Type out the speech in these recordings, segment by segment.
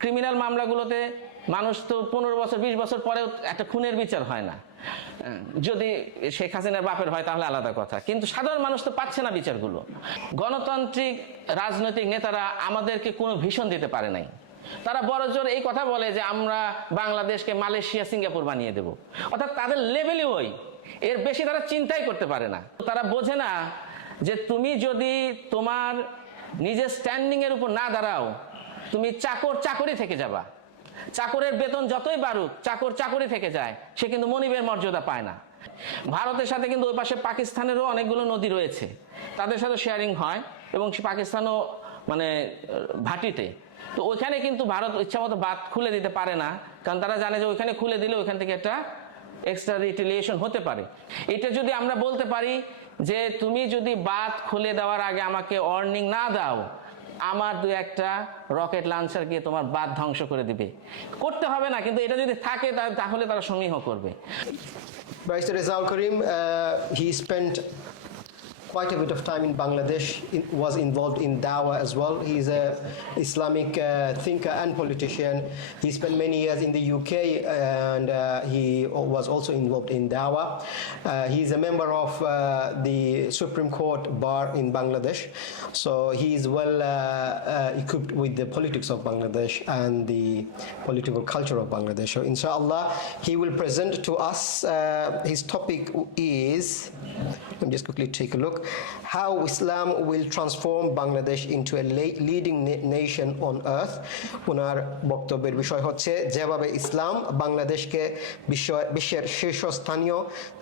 Criminal মামলাগুলোতে মানুষ তো 15 বছর 20 বছর পরেও একটা খুনের বিচার হয় না। যদি শেখ হাসিনার বাপের হয় তাহলে আলাদা কথা, কিন্তু সাধারণ মানুষ তো পাচ্ছে না বিচারগুলো। গণতান্ত্রিক রাজনৈতিক নেতারা আমাদেরকে কোনো ভিশন দিতে পারে নাই। তারা বড়জোর এই কথা বলে যে আমরা বাংলাদেশকে মালয়েশিয়া সিঙ্গাপুর বানিয়ে দেব, অর্থাৎ তাদের লেভেলই ওই, এর বেশি তারা চিন্তাই করতে পারে না। তারা বোঝে না যে তুমি যদি তোমার নিজের স্ট্যান্ডিং এর উপর না দাঁড়াও, তুমি চাকরি থেকে যাবা। চাকরের বেতন যতই বাড়ুক, চাকরি থেকে যায়, সে কিন্তু মনিবের মর্যাদা পায় না। ভারতের সাথে কিন্তু ওই পাশে পাকিস্তানেরও অনেকগুলো নদী রয়েছে, তাদের সাথে শেয়ারিং হয়, এবং পাকিস্তানও মানে ভাটিতে। তো ওইখানে কিন্তু ভারত ইচ্ছা মতো বাঁধ খুলে দিতে পারে না, কারণ তারা জানে যে ওইখানে খুলে দিলে ওইখান থেকে একটা এক্সট্রা রিটেলিয়েশন হতে পারে। এটা যদি আমরা বলতে পারি যে তুমি যদি বাঁধ খুলে দেওয়ার আগে আমাকে ওয়ার্নিং না দাও, আমার 2-1টা রকেট লঞ্চার গিয়ে তোমার বাঁধ ধ্বংস করে দিবে। করতে হবে না, কিন্তু এটা যদি থাকে তাহলে তারা সমীহ করবে। Barrister Rezaul Karim, he spent quite a bit of time in Bangladesh, was involved in Dawah as well. He's an Islamic thinker and politician. He spent many years in the UK and he was also involved in Dawah. He's a member of the Supreme Court bar in Bangladesh. So he's well equipped with the politics of Bangladesh and the political culture of Bangladesh. So inshallah, he will present to us, his topic is, let me just quickly take a look, how Islam will transform Bangladesh into a leading nation on earth. ওনার বক্তব্যের বিষয় হচ্ছে যেভাবে ইসলাম বাংলাদেশকে বিশ্বের শীর্ষস্থানীয়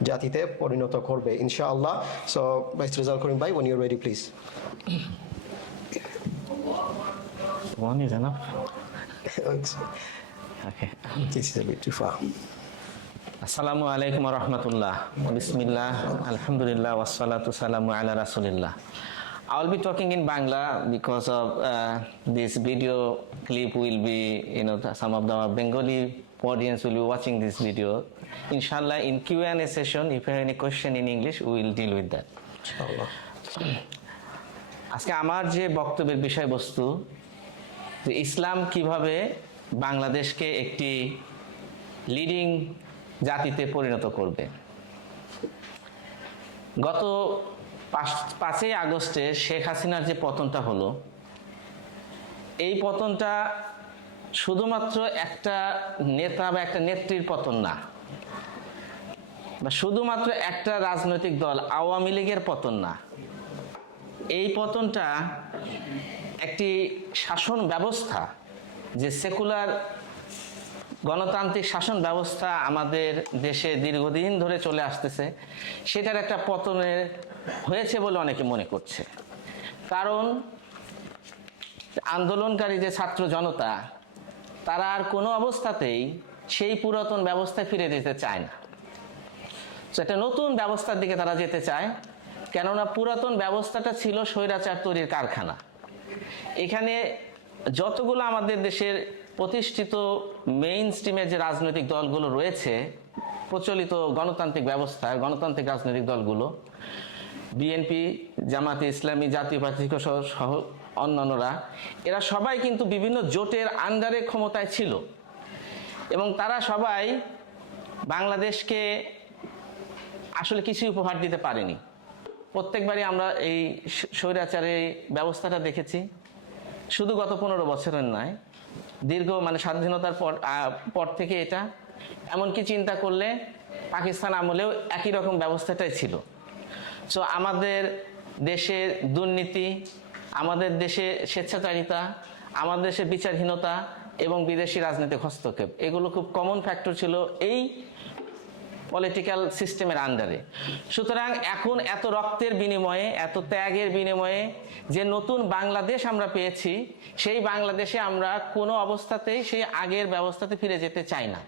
জাতিতে পরিণত করবে ইনশাআল্লাহ। So Barrister Rezaul Karim bhai, when you're ready please. One is enough. Okay. This is a bit too far. Assalamu alaikum wa rahmatullah. Bismillah, alhamdulillah, wassalatu salamu ala rasulillah. I will be talking in Bangla because of this video clip will be, some of the Bengali audience will be watching this video. Inshallah, in Q&A session, if you have any question in English, we will deal with that. Inshallah. আজকে আমার যে বক্তব্যের বিষয়বস্তু, যে ইসলাম কিভাবে বাংলাদেশকে একটি leading জাতিতে পরিণত করবে। গত 5ই আগস্টে শেখ হাসিনার যে পতনটা হলো, এই পতনটা শুধুমাত্র একটা নেতা বা একটা নেত্রীর পতন না, বা শুধুমাত্র একটা রাজনৈতিক দল আওয়ামী লীগের পতন না। এই পতনটা একটি শাসন ব্যবস্থা, যে সেকুলার গণতান্ত্রিক শাসন ব্যবস্থা আমাদের দেশে দীর্ঘদিন ধরে চলে আসতেছে, সেটার একটা পতনের হয়েছে বলে অনেকে মনে করছে। কারণ আন্দোলনকারী যে ছাত্র জনতা, তারা আর কোনো অবস্থাতেই সেই পুরাতন ব্যবস্থায় ফিরে যেতে চায় না। একটা নতুন ব্যবস্থার দিকে তারা যেতে চায়, কেননা পুরাতন ব্যবস্থাটা ছিল স্বৈরাচার তৈরির কারখানা। এখানে যতগুলো আমাদের দেশের প্রতিষ্ঠিত মেইন স্ট্রিমের যে রাজনৈতিক দলগুলো রয়েছে, প্রচলিত গণতান্ত্রিক ব্যবস্থা, গণতান্ত্রিক রাজনৈতিক দলগুলো, বিএনপি, জামাতে ইসলামী, জাতীয় পার্টি সহ অন্যান্যরা, এরা সবাই কিন্তু বিভিন্ন জোটের আন্ডারে ক্ষমতায় ছিল, এবং তারা সবাই বাংলাদেশকে আসলে কিছুই উপহার দিতে পারেনি। প্রত্যেকবারই আমরা এই স্বৈরাচারের ব্যবস্থাটা দেখেছি, শুধু গত 15 বছরের নয়, দীর্ঘ স্বাধীনতার পর থেকে এটা। এমনকি চিন্তা করলে পাকিস্তান আমলেও একই রকম ব্যবস্থাটাই ছিল। সো আমাদের দেশের দুর্নীতি, আমাদের দেশে স্বেচ্ছাচারিতা, আমাদের দেশে বিচারহীনতা এবং বিদেশি রাজনৈতিক হস্তক্ষেপ, এগুলো খুব কমন ফ্যাক্টর ছিল এই পলিটিক্যাল সিস্টেমের আন্ডারে। সুতরাং এখন এত রক্তের বিনিময়ে, এত ত্যাগের বিনিময়ে যে নতুন বাংলাদেশ আমরা পেয়েছি, সেই বাংলাদেশে আমরা কোনো অবস্থাতেই সেই আগের ব্যবস্থাতে ফিরে যেতে চাই না।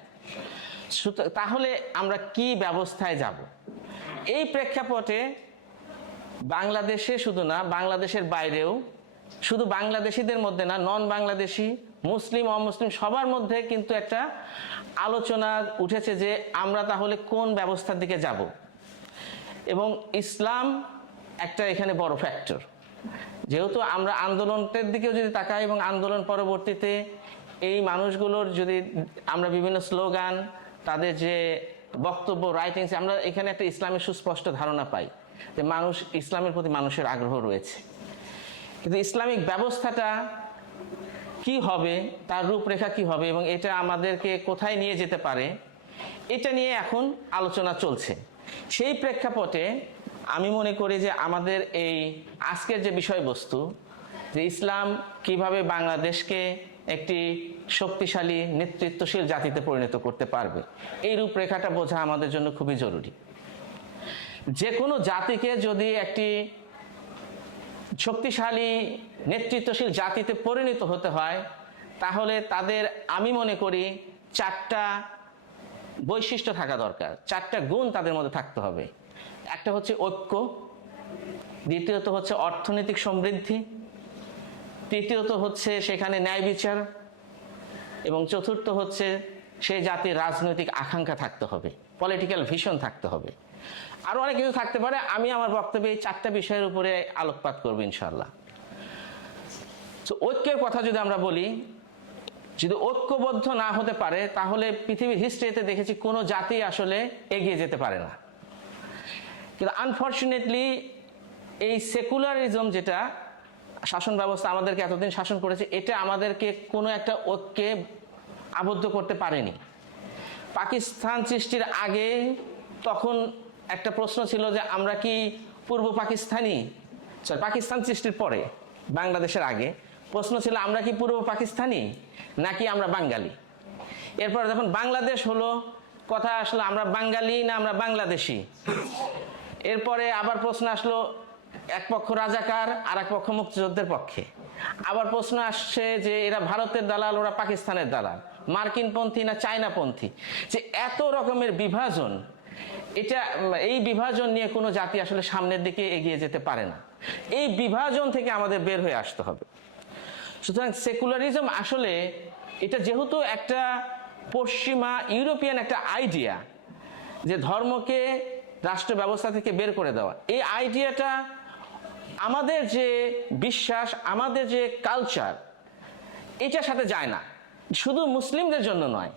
তাহলে আমরা কি ব্যবস্থায় যাব? এই প্রেক্ষাপটে বাংলাদেশে শুধু না, বাংলাদেশের বাইরেও, শুধু বাংলাদেশিদের মধ্যে না, নন বাংলাদেশি, মুসলিম অমুসলিম সবার মধ্যে কিন্তু একটা আলোচনা উঠেছে যে আমরা তাহলে কোন ব্যবস্থার দিকে যাব। এবং ইসলাম একটা এখানে বড় ফ্যাক্টর। যেহেতু আমরা আন্দোলনের দিকেও যদি তাকাই, এবং আন্দোলন পরবর্তীতে এই মানুষগুলোর যদি আমরা বিভিন্ন স্লোগান, তাদের যে বক্তব্য, রাইটিংস, আমরা এখানে একটা ইসলামের সুস্পষ্ট ধারণা পাই যে মানুষ, ইসলামের প্রতি মানুষের আগ্রহ রয়েছে। কিন্তু ইসলামিক ব্যবস্থাটা কি হবে, তার রূপরেখা কি হবে এবং এটা আমাদেরকে কোথায় নিয়ে যেতে পারে, এটা নিয়ে এখন আলোচনা চলছে। সেই প্রেক্ষাপটে আমি মনে করি যে আমাদের এই আজকের যে বিষয়বস্তু, যে ইসলাম কিভাবে বাংলাদেশকে একটি শক্তিশালী নেতৃত্বশীল জাতিতে পরিণত করতে পারবে, এই রূপরেখাটা বোঝা আমাদের জন্য খুবই জরুরি। যে কোনো জাতিকে যদি একটি শক্তিশালী নেতৃত্বশীল জাতিতে পরিণত হতে হয়, তাহলে তাদের, আমি মনে করি, 4টা বৈশিষ্ট্য থাকা দরকার, 4টা গুণ তাদের মধ্যে থাকতে হবে। একটা হচ্ছে ঐক্য, দ্বিতীয়ত হচ্ছে অর্থনৈতিক সমৃদ্ধি, তৃতীয়ত হচ্ছে সেখানে ন্যায় বিচার, এবং চতুর্থ হচ্ছে সেই জাতির রাজনৈতিক আকাঙ্ক্ষা থাকতে হবে, পলিটিক্যাল ভিশন থাকতে হবে। আরো অনেক কিছু থাকতে পারে, আমি আমার বক্তব্যে এই 4টা বিষয়ের উপরে আলোকপাত করব ইনশাআল্লাহ। তো ঐক্যের কথা যদি আমরা বলি, যদি ঐক্যবদ্ধ না হতে পারে তাহলে পৃথিবীর হিস্ট্রিতে দেখেছি কোনো জাতি আসলে এগিয়ে যেতে পারে না। কিন্তু আনফর্চুনেটলি এই সেকুলারিজম, যেটা শাসন ব্যবস্থা আমাদেরকে এতদিন শাসন করেছে, এটা আমাদেরকে কোনো একটা ঐক্যে আবদ্ধ করতে পারেনি। পাকিস্তান সৃষ্টির আগে তখন একটা প্রশ্ন ছিল যে আমরা কি পূর্ব পাকিস্তানি, পাকিস্তান সৃষ্টির পরে বাংলাদেশের আগে প্রশ্ন ছিল আমরা কি পূর্ব পাকিস্তানি নাকি আমরা বাঙালি। এরপর যখন বাংলাদেশ হলো, কথা আসলো আমরা বাঙালি না আমরা বাংলাদেশি। এরপরে আবার প্রশ্ন আসলো এক পক্ষ রাজাকার আর এক পক্ষ মুক্তিযুদ্ধের পক্ষে। আবার প্রশ্ন আসছে যে এরা ভারতের দালাল, ওরা পাকিস্তানের দালাল, মার্কিনপন্থী না চায়নাপন্থী। যে এত রকমের বিভাজন, এই বিভাজন নিয়ে কোনো জাতি আসলে সামনের দিকে এগিয়ে যেতে পারে না। এই বিভাজন থেকে আমাদের বের হয়ে আসতে হবে। সুতরাং সেকুলারিজম আসলে এটা যেহেতু একটা পশ্চিমা ইউরোপিয়ান একটা আইডিয়া, যে ধর্মকে রাষ্ট্র ব্যবস্থা থেকে বের করে দেওয়া, এই আইডিয়াটা আমাদের যে বিশ্বাস, আমাদের যে কালচার, এটার সাথে যায় না। শুধু মুসলিমদের জন্য নয়,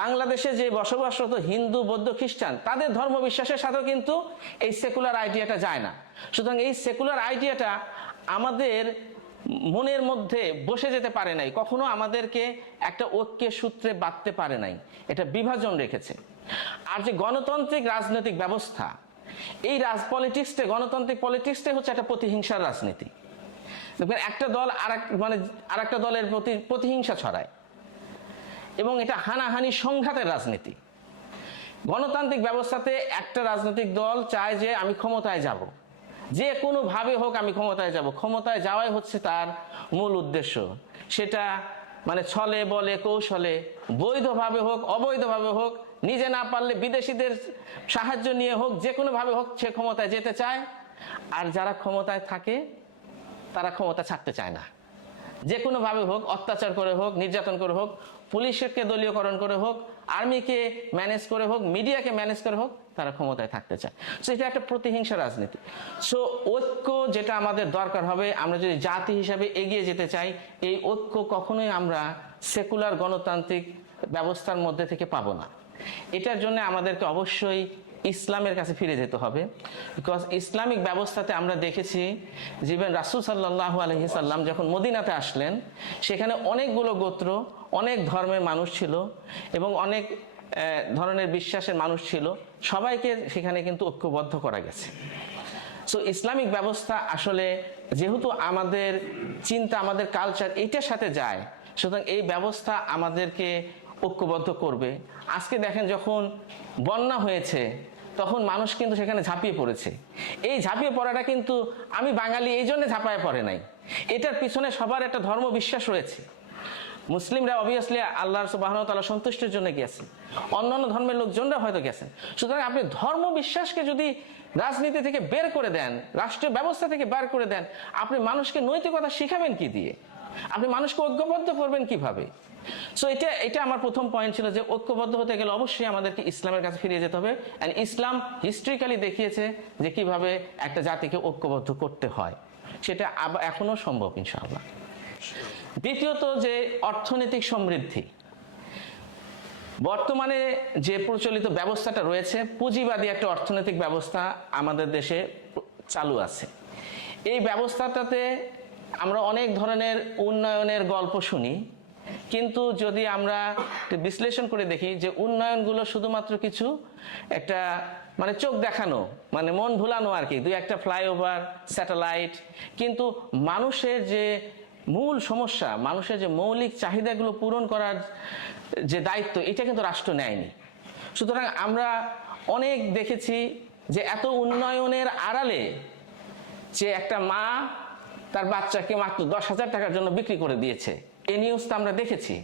বাংলাদেশে যে বসবাসরত হিন্দু, বৌদ্ধ, খ্রিস্টান, তাদের ধর্ম বিশ্বাসের সাথেও কিন্তু এই সেকুলার আইডিয়াটা যায় না। সুতরাং এই সেকুলার আইডিয়াটা আমাদের মনের মধ্যে বসে যেতে পারে নাই, কখনো আমাদেরকে একটা ঐক্যের সূত্রে বাঁধতে পারে নাই, এটা বিভাজন রেখেছে। আর যে গণতান্ত্রিক রাজনৈতিক ব্যবস্থা, এই গণতান্ত্রিক পলিটিক্সটাই হচ্ছে একটা প্রতিহিংসার রাজনীতি। দেখবেন একটা দল আর একটা দলের প্রতি প্রতিহিংসা ছড়ায় এবং এটা হানাহানি সংঘাতের রাজনীতি। গণতান্ত্রিক ব্যবস্থাতে একটা রাজনৈতিক দল চায় যে আমি ক্ষমতায় যাব, যে কোনো ভাবে হোক আমি ক্ষমতায় যাব, ক্ষমতায় যাওয়াই হচ্ছে তার মূল উদ্দেশ্য। সেটা ছলে বলে কৌশলে, বৈধভাবে হোক অবৈধভাবে হোক, নিজে না পারলে বিদেশিদের সাহায্য নিয়ে হোক, যে কোনো ভাবে হোক সে ক্ষমতায় যেতে চায়। আর যারা ক্ষমতায় থাকে তারা ক্ষমতা ছাড়তে চায় না, যে কোনো ভাবে হোক, অত্যাচার করে হোক, নির্যাতন করে হোক, পুলিশকে দলীয়করণ করে হোক, আর্মিকে ম্যানেজ করে হোক, মিডিয়াকে ম্যানেজ করে হোক, তারা ক্ষমতায় থাকতে চায়। সো এটা একটা প্রতিহিংসা রাজনীতি। সো ঐক্য যেটা আমাদের দরকার হবে, আমরা যদি জাতি হিসাবে এগিয়ে যেতে চাই, এই ঐক্য কখনোই আমরা সেকুলার গণতান্ত্রিক ব্যবস্থার মধ্যে থেকে পাবো না। এটার জন্য আমাদেরকে অবশ্যই ইসলামের কাছে ফিরে যেতে হবে। বিকজ ইসলামিক ব্যবস্থাতে আমরা দেখেছি যেমন রাসূল সাল্লাল্লাহু আলাইহি সাল্লাম যখন মদিনাতে আসলেন, সেখানে অনেকগুলো গোত্র, অনেক ধর্মের মানুষ ছিল এবং অনেক ধরনের বিশ্বাসের মানুষ ছিল, সবাইকে সেখানে কিন্তু ঐক্যবদ্ধ করা গেছে। সো ইসলামিক ব্যবস্থা আসলে যেহেতু আমাদের চিন্তা, আমাদের কালচার এইটার সাথে যায়, সুতরাং এই ব্যবস্থা আমাদেরকে ঐক্যবদ্ধ করবে। আজকে দেখেন যখন বন্যা হয়েছে তখন মানুষ কিন্তু সেখানে ঝাঁপিয়ে পড়েছে। এই ঝাঁপিয়ে পড়াটা কিন্তু আমি বাঙালি এই জন্য ঝাঁপায় পড়ে নাই, এটার পিছনে সবার একটা ধর্ম বিশ্বাস রয়েছে। মুসলিমরা অবভিয়াসলি আল্লাহ সুবহানাহু ওয়া তাআলা সন্তুষ্টির জন্য গেছেন, অন্যান্য ধর্মের লোকজনরা হয়তো গেছেন। সুতরাং আপনি ধর্ম বিশ্বাসকে যদি রাজনীতি থেকে বের করে দেন, রাষ্ট্রীয় ব্যবস্থা থেকে বের করে দেন, আপনি মানুষকে নৈতিকতা শিখাবেন কি দিয়ে? আপনি মানুষকে ঐক্যবদ্ধ করবেন কিভাবে? সো এটা আমার প্রথম পয়েন্ট ছিল যে ঐক্যবদ্ধ হতে গেলে অবশ্যই আমাদেরকে ইসলামের কাছে ফিরে যেতে হবে। অ্যান্ড ইসলাম হিস্ট্রিক্যালি দেখিয়েছে যে কিভাবে একটা জাতিকে ঐক্যবদ্ধ করতে হয়, সেটা এখনো সম্ভব ইনশাআল্লাহ। দ্বিতীয়ত যে অর্থনৈতিক সমৃদ্ধি, বর্তমানে যে প্রচলিত ব্যবস্থাটা রয়েছে পুঁজিবাদী একটা অর্থনৈতিক ব্যবস্থা আমাদের দেশে চালু আছে। এই ব্যবস্থাটাতে আমরা অনেক ধরনের উন্নয়নের গল্প শুনি, কিন্তু যদি আমরা বিশ্লেষণ করে দেখি যে উন্নয়নগুলো শুধুমাত্র কিছু একটা মানে চোখ দেখানো, মানে মন ভুলানো আর কি, দুই একটা ফ্লাইওভার, স্যাটেলাইট, কিন্তু মানুষের যে মূল সমস্যা, মানুষের যে মৌলিক চাহিদাগুলো পূরণ করার যে দায়িত্ব, এটা কিন্তু রাষ্ট্র নেয়নি। সুতরাং আমরা অনেক দেখেছি যে এত উন্নয়নের আড়ালে যে একটা মা তার বাচ্চাকে মাত্র 10,000 টাকার জন্য বিক্রি করে দিয়েছে, এই নিউজটা আমরা দেখেছি।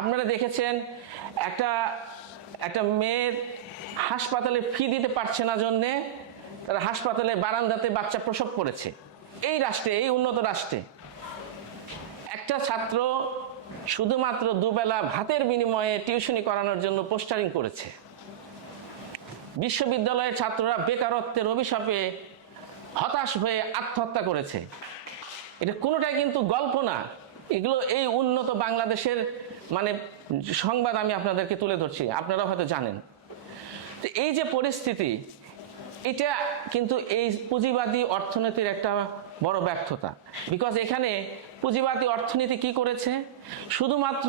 আপনারা দেখেছেন একটা মেয়ের হাসপাতালে ফি দিতে পারছে না জন্যে তারা হাসপাতালের বারান্দাতে বাচ্চা প্রসব করেছে। এই রাষ্ট্রে, এই উন্নত রাষ্ট্রে একটা ছাত্র শুধুমাত্র দুবেলা ভাতের বিনিময়ে টিউশনি করানোর জন্য পোস্টারিং করেছে। বিশ্ববিদ্যালয়ের ছাত্ররা বেকারত্বের অভিশাপে হতাশ হয়ে আত্মহত্যা করেছে। এটা কোনোটাই কিন্তু গল্প না, এগুলো এই উন্নত বাংলাদেশের মানে সংবাদ আমি আপনাদেরকে তুলে ধরছি, আপনারা হয়তো জানেন। তো এই যে পরিস্থিতি, এটা কিন্তু এই পুঁজিবাদী অর্থনীতির একটা বড় ব্যর্থতা। বিকজ এখানে পুঁজিবাদী অর্থনীতি কি করেছে, শুধুমাত্র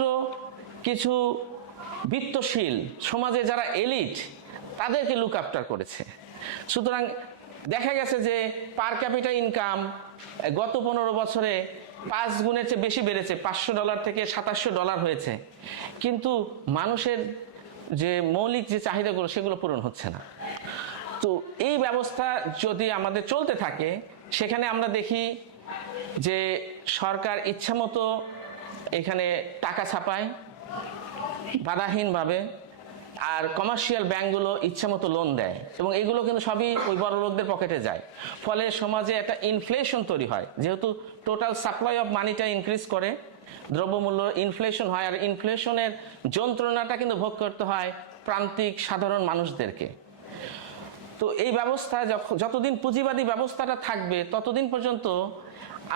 কিছু বিত্তশীল সমাজে যারা এলিট তাদেরকে লুক আফটার করেছে। সুতরাং দেখা গেছে যে পার ক্যাপিটা ইনকাম গত 15 বছরে 5 গুণের চেয়ে বেশি বেড়েছে, $500 থেকে $2700 হয়েছে, কিন্তু মানুষের যে মৌলিক যে চাহিদাগুলো সেগুলো পূরণ হচ্ছে না। তো এই ব্যবস্থা যদি আমাদের চলতে থাকে, সেখানে আমরা দেখি যে সরকার ইচ্ছামতো এখানে টাকা ছাপায় বাধাহীনভাবে, আর কমার্শিয়াল ব্যাংকগুলো ইচ্ছামতো লোন দেয়, এবং এগুলো কিন্তু সবই ওই বড় লোকদের পকেটে যায়। ফলে সমাজে একটা ইনফ্লেশন তৈরি হয়, যেহেতু টোটাল সাপ্লাই অফ মানিটা ইনক্রিজ করে, দ্রব্যমূল্য ইনফ্লেশন হয়, আর ইনফ্লেশনের যন্ত্রণাটা কিন্তু ভোগ করতে হয় প্রান্তিক সাধারণ মানুষদেরকে। তো এই ব্যবস্থা যতদিন পুঁজিবাদী ব্যবস্থাটা থাকবে ততদিন পর্যন্ত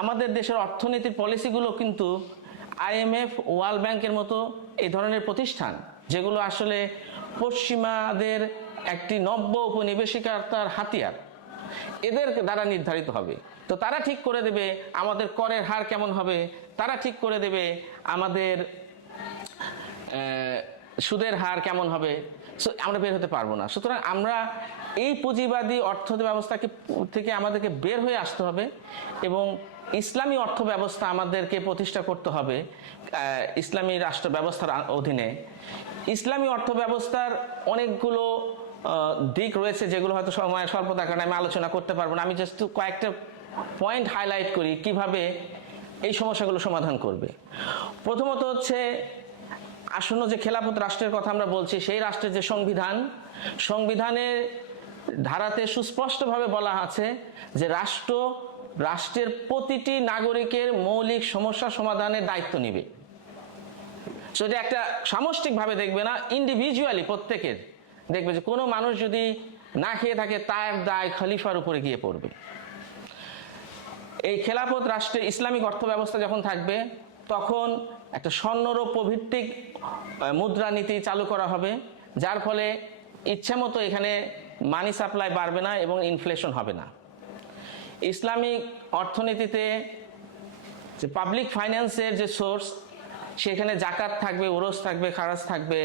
আমাদের দেশের অর্থনীতির পলিসিগুলো কিন্তু IMF, ওয়ার্ল্ড ব্যাংকের মতো এই ধরনের প্রতিষ্ঠান, যেগুলো আসলে পশ্চিমাদের একটি নব্য উপনিবেশিকতার হাতিয়ার, এদের দ্বারা নির্ধারিত হবে। তো তারা ঠিক করে দেবে আমাদের করের হার কেমন হবে, তারা ঠিক করে দেবে আমাদের সুদের হার কেমন হবে, আমরা বের হতে পারবো না। সুতরাং আমরা এই পুঁজিবাদী অর্থ ব্যবস্থাকে থেকে আমাদেরকে বের হয়ে আসতে হবে, এবং ইসলামী অর্থ ব্যবস্থা আমাদেরকে প্রতিষ্ঠা করতে হবে ইসলামী রাষ্ট্র ব্যবস্থার অধীনে। ইসলামী অর্থ ব্যবস্থার অনেকগুলো দিক রয়েছে, যেগুলো হয়তো সময় স্বল্পতার কারণে আমি আলোচনা করতে পারবো না। আমি জাস্ট কয়েকটা পয়েন্ট হাইলাইট করি কিভাবে এই সমস্যাগুলো সমাধান করবে। প্রথমত হচ্ছে আসন্ন যে খেলাফত রাষ্ট্রের কথা আমরা বলছি, সেই রাষ্ট্রের যে সংবিধানের ধারাতে সুস্পষ্টভাবে বলা আছে যে রাষ্ট্রের প্রতিটি নাগরিকের মৌলিক সমস্যা সমাধানের দায়িত্ব নিবে। সেটা একটা সামষ্টিকভাবে দেখবে না, ইন্ডিভিজুয়ালি প্রত্যেকের দেখবে যে কোনো মানুষ যদি না খেয়ে থাকে তার দায় খলিফার উপরে গিয়ে পড়বে। এই খেলাফত রাষ্ট্রে ইসলামিক অর্থ ব্যবস্থা যখন থাকবে, তখন একটা স্বর্ণরৌপ্য ভিত্তিক মুদ্রানীতি চালু করা হবে, যার ফলে ইচ্ছামতো এখানে মানি সাপ্লাই বাড়বে না এবং ইনফ্লেশন হবে না। ইসলামিক অর্থনীতিতে যে পাবলিক ফাইন্যান্সের যে সোর্স, সেখানে জাকাত থাকবে, উরস থাকবে, খারাজ থাকবে,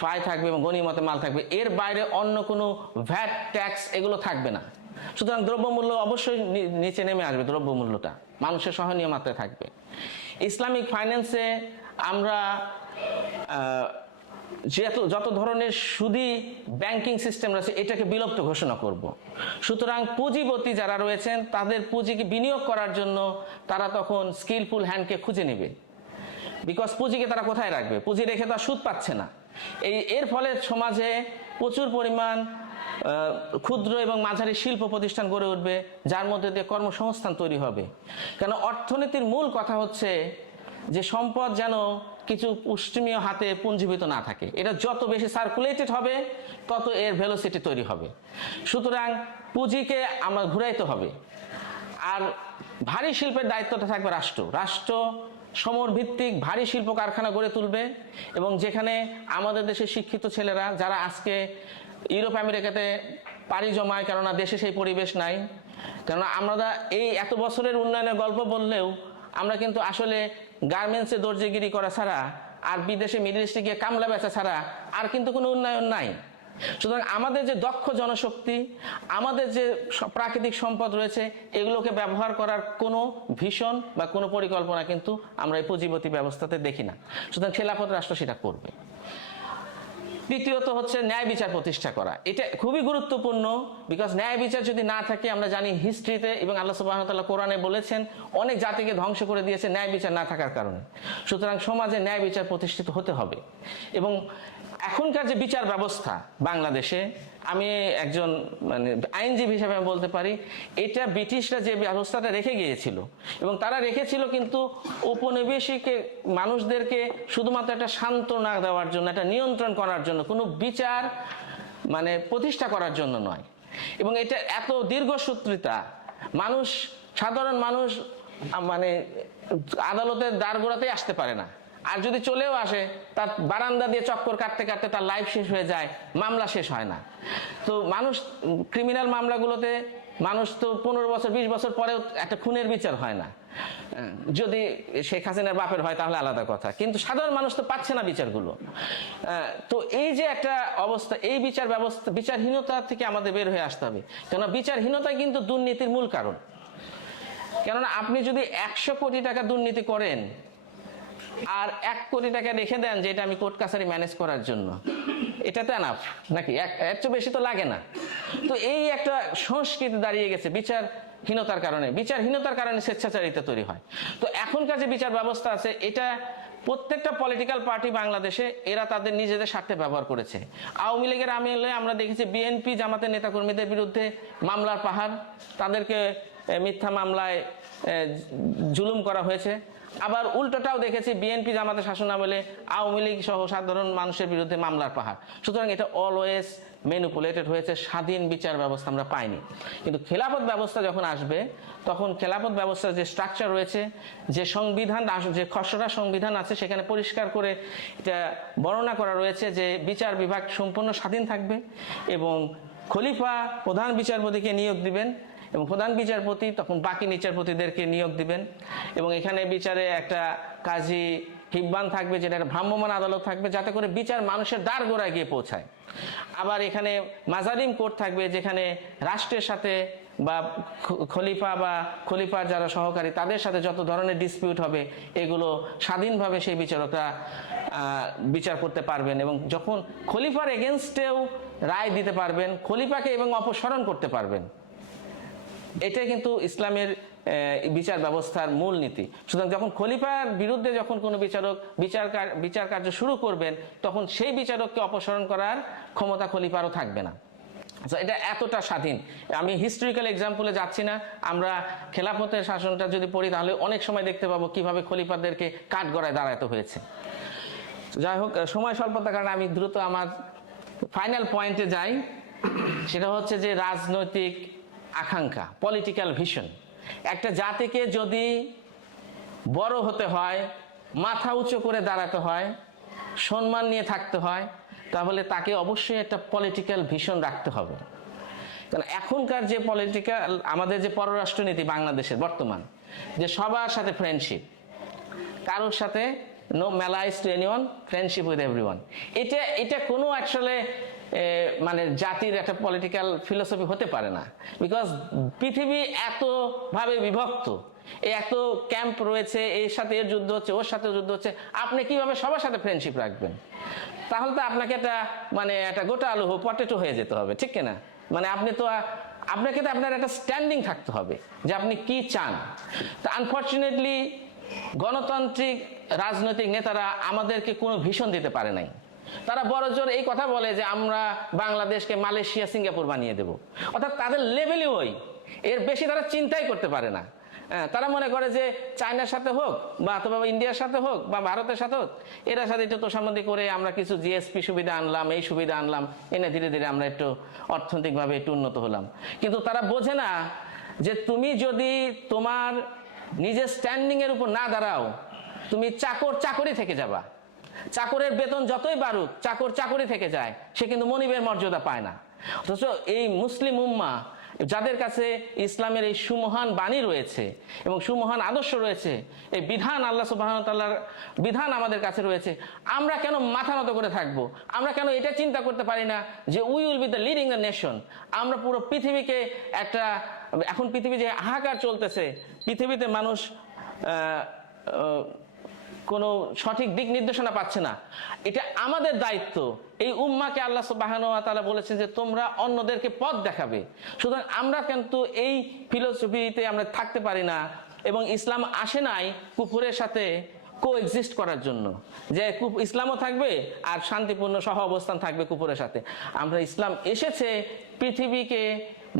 ফাই থাকবে এবং গনিমতে মাল থাকবে, এর বাইরে অন্য কোনো ভ্যাট, ট্যাক্স এগুলো থাকবে না। সুতরাং দ্রব্যমূল্য অবশ্যই নিচে নেমে আসবে, দ্রব্যমূল্যটা মানুষের সহনীয় মাত্রায় থাকবে। ইসলামিক ফাইন্যান্সে আমরা যত ধরনের সুদী ব্যাংকিং সিস্টেম রয়েছে এটাকে বিলুপ্ত ঘোষণা করব। সুতরাং পুঁজিপতি যারা রয়েছেন তাদের পুঁজিকে বিনিয়োগ করার জন্য তারা তখন স্কিলফুল হ্যান্ডকে খুঁজে নেবে, বিকজ পুঁজিকে তারা কোথায় রাখবে, পুঁজি রেখে তারা সুদ পাচ্ছে না। এর ফলে সমাজে প্রচুর পরিমাণ ক্ষুদ্র এবং মাঝারি শিল্প প্রতিষ্ঠান গড়ে উঠবে, যার মধ্যে দিয়ে কর্মসংস্থান তৈরি হবে। কেন অর্থনীতির মূল কথা হচ্ছে যে সম্পদ যেন কিছু পুষ্টিমীয় হাতে পুঞ্জীভূত না থাকে, এটা যত বেশি সার্কুলেটেড হবে তত এর ভেলোসিটি তৈরি হবে। সুতরাং পুঁজিকে আমরা ঘুরাইতে হবে। আর ভারী শিল্পের দায়িত্বটা থাকবে রাষ্ট্র সমর ভিত্তিক ভারী শিল্প কারখানা গড়ে তুলবে এবং যেখানে আমাদের দেশের শিক্ষিত ছেলেরা যারা আজকে ইউরোপ আমেরিকাতে পাড়ি জমায়, কেননা দেশে সেই পরিবেশ নাই, কেননা আমরা এই এত বছরের উন্নয়নের গল্প বললেও আমরা কিন্তু আসলে গার্মেন্টসে দর্জিগিরি করা ছাড়া আর বিদেশে মিডল ইস্টে গিয়ে কামলা বেচা ছাড়া আর কিন্তু কোনো উন্নয়ন নাই। সুতরাং আমাদের যে দক্ষ জনশক্তি, আমাদের যে প্রাকৃতিক সম্পদ রয়েছে, এগুলোকে ব্যবহার করার কোনো ভিশন বা কোনো পরিকল্পনা কিন্তু আমরা এই পুঁজিপতি ব্যবস্থাতে দেখি না। সুতরাং খেলাফত রাষ্ট্র সেটা করবে। দ্বিতীয়ত হচ্ছে ন্যায় বিচার প্রতিষ্ঠা করা। এটা খুবই গুরুত্বপূর্ণ, বিকজ ন্যায় বিচার যদি না থাকে, আমরা জানি হিস্ট্রিতে এবং আল্লাহ সুবহানাহু ওয়া তাআলা কোরআনে বলেছেন অনেক জাতিকে ধ্বংস করে দিয়েছে ন্যায় বিচার না থাকার কারণে। সুতরাং সমাজে ন্যায় বিচার প্রতিষ্ঠিত হতে হবে। এবং এখনকার যে বিচার ব্যবস্থা বাংলাদেশে, আমি একজন আইনজীবী হিসেবে আমি বলতে পারি, এটা ব্রিটিশরা যে ব্যবস্থাটা রেখে গিয়েছিল এবং তারা রেখেছিল কিন্তু উপনিবেশিক মানুষদেরকে শুধুমাত্র একটা সান্ত্বনা দেওয়ার জন্য, একটা নিয়ন্ত্রণ করার জন্য, কোনো বিচার প্রতিষ্ঠা করার জন্য নয়। এবং এটা এত দীর্ঘসূত্রিতা, সাধারণ মানুষ আদালতের দ্বারগোড়াতেই আসতে পারে না, আর যদি চলেও আসে তার বারান্দা দিয়ে চক্কর কাটতে কাটতে তার লাইফ শেষ হয়ে যায়, মামলা শেষ হয় না। তো ক্রিমিনাল মামলাগুলোতে মানুষ তো 15 বছর 20 বছর পরেও একটা খুনের বিচার হয় না। যদি শেখ হাসিনার বাপের হয় তাহলে আলাদা কথা, কিন্তু সাধারণ মানুষ তো পাচ্ছে না বিচারগুলো। তো এই যে একটা অবস্থা, এই বিচারহীনতা থেকে আমাদের বের হয়ে আসতে হবে। কেননা বিচারহীনতাই কিন্তু দুর্নীতির মূল কারণ। কেননা আপনি যদি 100 কোটি টাকা দুর্নীতি করেন আর 1 কোটি টাকা রেখে দেন যে এটা আমি কোর্ট কাছারি ম্যানেজ করার জন্য, এটাতে এনাফ নাকি? এর চেয়ে বেশি তো লাগে না। তো এই একটা সংস্কৃতি দাঁড়িয়ে গেছে বিচারহীনতার কারণে। বিচারহীনতার কারণে স্বেচ্ছাচারিতা তৈরি হয়। তো এখনকার যে বিচার ব্যবস্থা আছে, এটা প্রত্যেকটা পলিটিক্যাল পার্টি বাংলাদেশে এরা তাদের নিজেদের স্বার্থে ব্যবহার করেছে। আওয়ামী লীগের আমলে আমরা দেখেছি বিএনপি জামাতের নেতাকর্মীদের বিরুদ্ধে মামলার পাহাড়, তাদেরকে মিথ্যা মামলায় জুলুম করা হয়েছে। আবার উল্টোটাও দেখেছি বিএনপি জামাতের শাসনামলে আওয়ামী লীগ সহ সাধারণ মানুষের বিরুদ্ধে মামলার পাহাড়। সুতরাং এটা অলওয়েজ ম্যানিপুলেটেড হয়েছে, স্বাধীন বিচার ব্যবস্থা আমরা পাইনি। কিন্তু খেলাফত ব্যবস্থা যখন আসবে, তখন খেলাফত ব্যবস্থার যে স্ট্রাকচার রয়েছে, যে সংবিধান, যে খসড়া সংবিধান আছে, সেখানে পরিষ্কার করে এটা বর্ণনা করা রয়েছে যে বিচার বিভাগ সম্পূর্ণ স্বাধীন থাকবে এবং খলিফা প্রধান বিচারপতিকে নিয়োগ দিবেন এবং প্রধান বিচারপতি তখন বাকি বিচারপতিদেরকে নিয়োগ দিবেন। এবং এখানে বিচারে একটা কাজী হিব্বান থাকবে, যেটা একটা ভ্রাম্যমাণ আদালত থাকবে, যাতে করে বিচার মানুষের দ্বার গোড়ায় গিয়ে পৌঁছায়। আবার এখানে মাজারিম কোর্ট থাকবে, যেখানে রাষ্ট্রের সাথে বা খলিফা বা খলিফার যারা সহকারী তাদের সাথে যত ধরনের ডিসপিউট হবে, এগুলো স্বাধীনভাবে সেই বিচারকরা বিচার করতে পারবেন এবং যখন খলিফার এগেনস্টেও রায় দিতে পারবেন, খলিফাকে এবং অপসারণ করতে পারবেন। এটাই কিন্তু ইসলামের বিচার ব্যবস্থার মূল নীতি। সুতরাং যখন খলিফার বিরুদ্ধে যখন কোনো বিচারক বিচার কার্য শুরু করবেন, তখন সেই বিচারককে অপসারণ করার ক্ষমতা খলিফারও থাকবে না। এটা এতটা স্বাধীন। আমি হিস্টোরিক্যাল এক্সাম্পলে যাচ্ছি না, আমরা খেলাফতের শাসনটা যদি পড়ি তাহলে অনেক সময় দেখতে পাবো কিভাবে খলিফাদেরকে কাঠগড়ায় দাঁড়াতে হয়েছে। যাই হোক, সময় স্বল্পতার কারণে আমি দ্রুত আমার ফাইনাল পয়েন্টে যাই। সেটা হচ্ছে যে রাজনৈতিক আকাঙ্ক্ষা, পলিটিক্যাল ভিশন। একটা জাতিকে যদি বড় হতে হয়, মাথা উঁচু করে দাঁড়াতে হয়, সম্মান নিয়ে থাকতে হয়, তাহলে তাকে অবশ্যই একটা পলিটিক্যাল ভিশন রাখতে হবে। কারণ এখনকার যে আমাদের যে পররাষ্ট্রনীতি বাংলাদেশের বর্তমান, যে সবার সাথে ফ্রেন্ডশিপ, কারোর সাথে no malice to anyone, friendship with everyone, এটা কোনো আসলে জাতির একটা পলিটিক্যাল ফিলোসফি হতে পারে না। বিকজ পৃথিবী এতভাবে বিভক্ত, এত ক্যাম্প রয়েছে, এর সাথে এর যুদ্ধ হচ্ছে, ওর সাথে যুদ্ধ হচ্ছে, আপনি কিভাবে সবার সাথে ফ্রেন্ডশিপ রাখবেন? তাহলে তো আপনাকে একটা গোটা আলু পটেটো হয়ে যেতে হবে, ঠিক কিনা? আপনাকে তো আপনার একটা স্ট্যান্ডিং থাকতে হবে যে আপনি কি চান। তো আনফর্চুনেটলি গণতান্ত্রিক রাজনৈতিক নেতারা আমাদেরকে কোনো ভিশন দিতে পারে নাই। তারা বড়জোর এই কথা বলে যে আমরা বাংলাদেশকে মালয়েশিয়া, সিঙ্গাপুর বানিয়ে দেব। অর্থাৎ তাদের লেভেলই ওই, এর বেশি তারা চিন্তাই করতে পারে না। তারা মনে করে যে চায়নার সাথে হোক বা অথবা ইন্ডিয়ার সাথে হোক বা ভারতের সাথে হোক, এরা সাথে একটু তোষামোদি করে আমরা কিছু জিএসপি সুবিধা আনলাম, এই সুবিধা আনলাম, এনে ধীরে ধীরে আমরা একটু অর্থনৈতিকভাবে একটু উন্নত হলাম। কিন্তু তারা বোঝে না যে তুমি যদি তোমার নিজের স্ট্যান্ডিং এর উপর না দাঁড়াও, তুমি চাকরি থেকে যাবা। চাকরের বেতন যতই বাড়ুক, চাকরি থেকে যায়, সে কিন্তু মনিবের মর্যাদা পায় না। অথচ এই মুসলিম উম্মাহ যাদের কাছে ইসলামের এই সুমহান বাণী রয়েছে এবং সুমহান আদর্শ রয়েছে, এই বিধান আল্লাহ সুবহানাহু ওয়া তাআলার বিধান আমাদের কাছে রয়েছে, আমরা কেন মাথা নত করে থাকবো? আমরা কেন এটা চিন্তা করতে পারি না যে we will be the leading the nation? আমরা পুরো পৃথিবীকে একটা, এখন পৃথিবী যে হাহাকার চলতেছে, পৃথিবীতে মানুষ কোনো সঠিক দিক নির্দেশনা পাচ্ছে না, এটা আমাদের দায়িত্ব। এই উম্মাকে আল্লাহ সুবহানাহু ওয়া তাআলা বলেছেন যে তোমরা অন্যদেরকে পথ দেখাবে। সুতরাং আমরা কিন্তু এই ফিলোসফিতে আমরা থাকতে পারি না, এবং ইসলাম আসে নাই কুফরের সাথে কোএক্সিস্ট করার জন্য, যে ইসলামও থাকবে আর শান্তিপূর্ণ সহ অবস্থান থাকবে কুফরের সাথে। আমরা ইসলাম এসেছে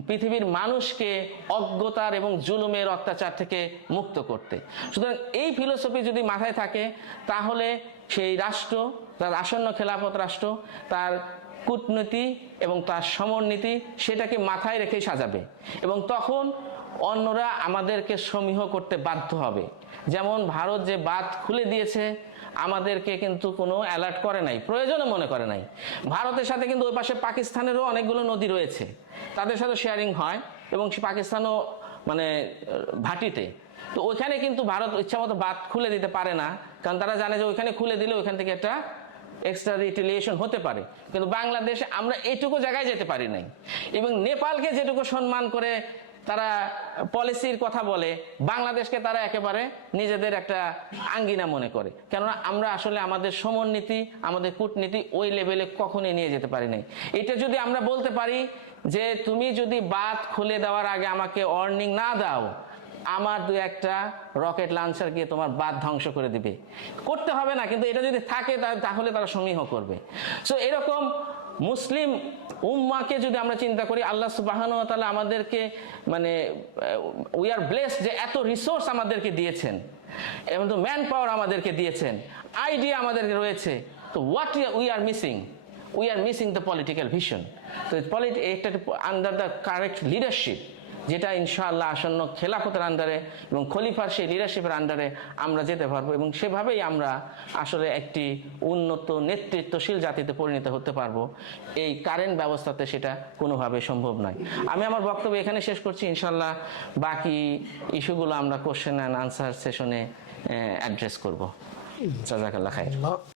পৃথিবীর মানুষকে অজ্ঞতার এবং জুলুমের অত্যাচার থেকে মুক্ত করতে। সুতরাং এই ফিলোসফি যদি মাথায় থাকে, তাহলে সেই রাষ্ট্র, তার আসন্ন খেলাফত রাষ্ট্র, তার কূটনীতি এবং তার সমরনীতি, সেটাকে মাথায় রেখেই সাজাবে, এবং তখন অন্যরা আমাদেরকে সমীহ করতে বাধ্য হবে। যেমন ভারত যে বাঁধ খুলে দিয়েছে, আমাদেরকে কিন্তু কোনো অ্যালার্ট করে নাই, প্রয়োজনও মনে করে নাই। ভারতের সাথে কিন্তু ওই পাশে পাকিস্তানেরও অনেকগুলো নদী রয়েছে, তাদের সাথে শেয়ারিং হয়, এবং পাকিস্তানও মানে ভাটিতে। তো ওইখানে কিন্তু ভারত ইচ্ছা মতো বাঁধ খুলে দিতে পারে না, কারণ তারা জানে যে ওইখানে খুলে দিলে ওইখান থেকে একটা এক্সট্রা রিটেলিয়েশন হতে পারে। কিন্তু বাংলাদেশে আমরা এইটুকু জায়গায় যেতে পারি নাই, এবং নেপালকে যেটুকু সম্মান করে তারা পলিসির কথা বলে, বাংলাদেশকে তারা একেবারে নিজেদের একটা আঙ্গিনা মনে করে। কেননা আমরা আসলে আমাদের সমরনীতি, আমাদের কূটনীতি ওই লেভেলে কখনোই নিয়ে যেতে পারি নাই। এটা যদি আমরা বলতে পারি যে তুমি যদি বাঁধ খুলে দেওয়ার আগে আমাকে ওয়ার্নিং না দাও, আমার দু একটা রকেট লঞ্চার গিয়ে তোমার বাঁধ ধ্বংস করে দিবে, করতে হবে না, কিন্তু এটা যদি থাকে তাহলে তারা সমীহ করবে। সো এরকম মুসলিম উম্মাকে যদি আমরা চিন্তা করি, আল্লাহ সুবহানাহু ওয়া তাআলা আমাদেরকে মানে উই আর ব্লেসড যে এত রিসোর্স আমাদেরকে দিয়েছেন, এবং তো ম্যান পাওয়ার আমাদেরকে দিয়েছেন, আইডিয়া আমাদের রয়েছে। তো what we are missing the political vision. তো একটা আন্ডার দ্য কারেক্ট লিডারশিপ, যেটা ইনশাআল্লাহ আসন্ন খেলাফতের আন্ডারে এবং খলিফার সেই লিডারশিপের আন্ডারে আমরা যেতে পারবো, এবং সেভাবেই আমরা আসলে একটি উন্নত নেতৃত্বশীল জাতিতে পরিণত হতে পারবো। এই কারেন্ট ব্যবস্থাতে সেটা কোনোভাবে সম্ভব নয়। আমি আমার বক্তব্য এখানে শেষ করছি। ইনশাআল্লাহ বাকি ইস্যুগুলো আমরা কোশ্চেন অ্যান্ড আনসার সেশনে অ্যাড্রেস করবো। জাযাকাল্লাহ খাইর।